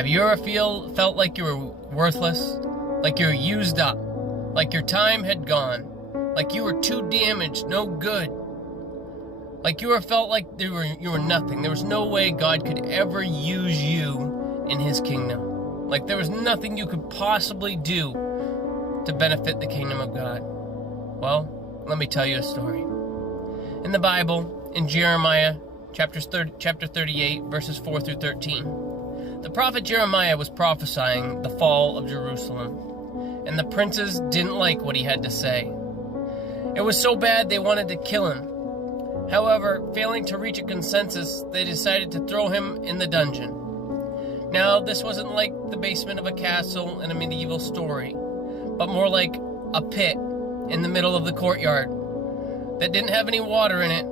Have you ever felt like you were worthless? Like you were used up? Like your time had gone? Like you were too damaged, no good? Like you ever felt like you were nothing? There was no way God could ever use you in His kingdom. Like there was nothing you could possibly do to benefit the kingdom of God. Well, let me tell you a story. In the Bible, in Jeremiah chapter 38, verses 4 through 13, the prophet Jeremiah was prophesying the fall of Jerusalem, and the princes didn't like what he had to say. It was so bad they wanted to kill him. However, failing to reach a consensus, they decided to throw him in the dungeon. Now, this wasn't like the basement of a castle in a medieval story, but more like a pit in the middle of the courtyard that didn't have any water in it.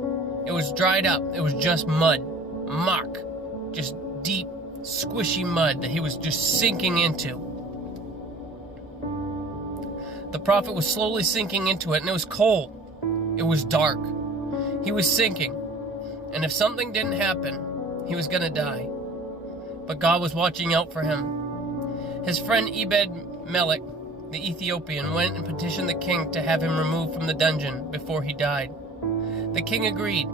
It was dried up. It was just mud, muck, just deep, squishy mud that he was just sinking into. The prophet was slowly sinking into it, and it was cold. It was dark. He was sinking, and if something didn't happen, he was going to die. But God was watching out for him. His friend Ebed-melech the Ethiopian went and petitioned the king to have him removed from the dungeon before he died. The king agreed.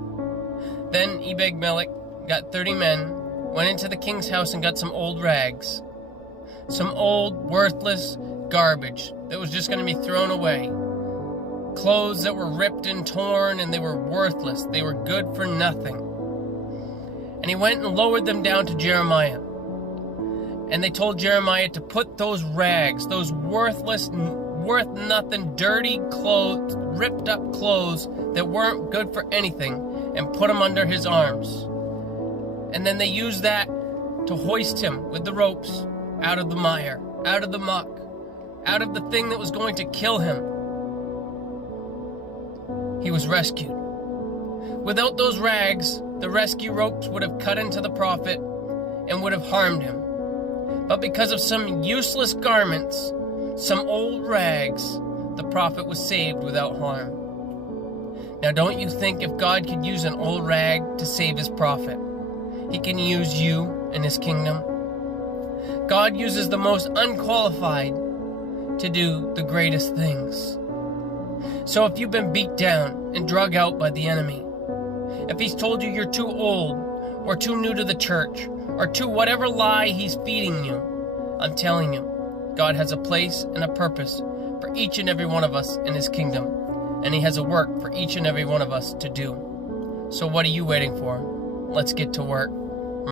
Then Ebed-melech got 30 men, went into the king's house and got some old rags. Some old, worthless garbage that was just going to be thrown away. Clothes that were ripped and torn, and they were worthless. They were good for nothing. And he went and lowered them down to Jeremiah. And they told Jeremiah to put those rags, those worthless, worth nothing, dirty clothes, ripped up clothes that weren't good for anything, and put them under his arms. And then they used that to hoist him with the ropes out of the mire, out of the muck, out of the thing that was going to kill him. He was rescued. Without those rags, the rescue ropes would have cut into the prophet and would have harmed him. But because of some useless garments, some old rags, the prophet was saved without harm. Now, don't you think if God could use an old rag to save his prophet, he can use you in his kingdom? God uses the most unqualified to do the greatest things. So if you've been beat down and drug out by the enemy, if he's told you you're too old or too new to the church or to whatever lie he's feeding you, I'm telling you, God has a place and a purpose for each and every one of us in his kingdom, and he has a work for each and every one of us to do. So what are you waiting for? Let's get to work.